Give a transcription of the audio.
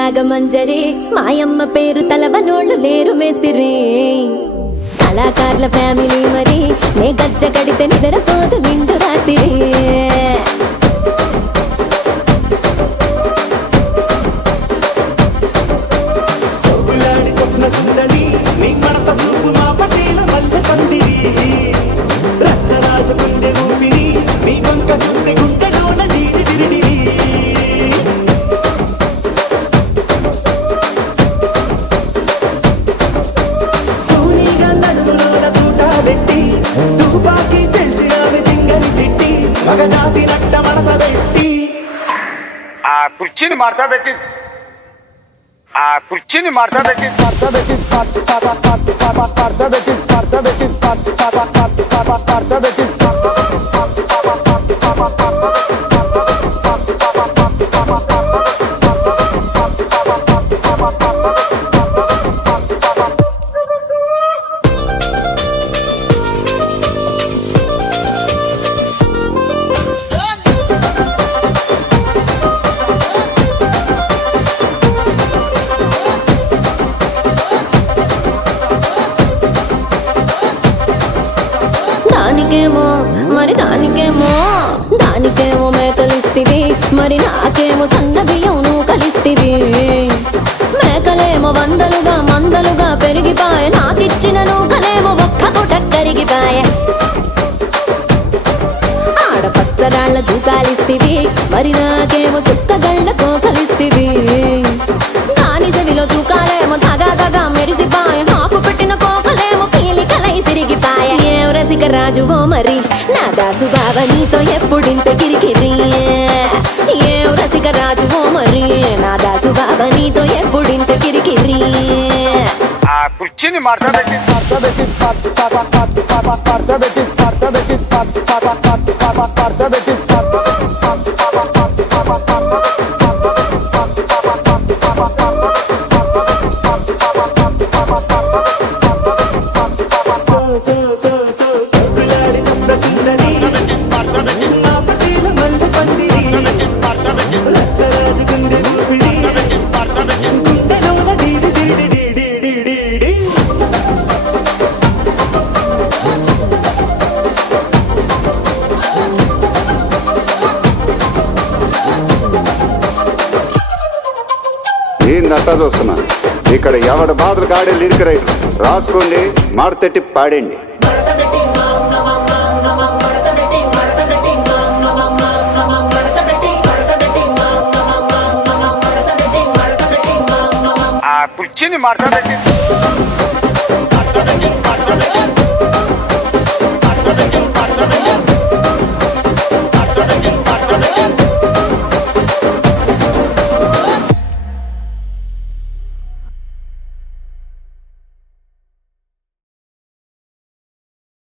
రాగమంజరి మాయమ్మ పేరు తలవనోళ్ళు లేరు మేస్తిరి కళాకారుల ఫ్యామిలీ మరి నే గజ్జ కడితే నిద్రపోదు నిండు రాత్రి కుర్చీని మార్చబెట్టి దానికేమో మేకలిస్తివి మరి నాకేమో సన్న బియ్యం నువ్వు కలిస్తివి మేకలేమో వందలుగా మందలుగా పెరిగిపాయ నాకిచ్చిన నూకలేమో ఒక్క పూట కరిగిపాయ ఆడపచ్చరాళ్ళ జూకాలిస్తివి మరి నాకేమో చుక్కగళ్ళ కోకలిస్తివి దాని చెవిలో జూకాలేమో తగా మెరిసిపాయ నాకు పెట్టిన కోకలేమో పీలికలై సిరిగిపాయ ఏం రసిక రాజువో మరి నా దాసు బావ నీతో ఎప్పుడింత కిరికిరి ఏం రసిక రాజువో మరి నా దాసు బావ నీతో ఎప్పుడింత కిరికిరి కుర్చీని మార్చబెట్టి ఏందంతా చూస్తున్నా ఇక్కడ ఎవడ బాధలు గాడే లిరిక్ రైటర్ రాసుకోండి మాడతెట్టి పాడండి. కుర్చీని మార్చబెట్టి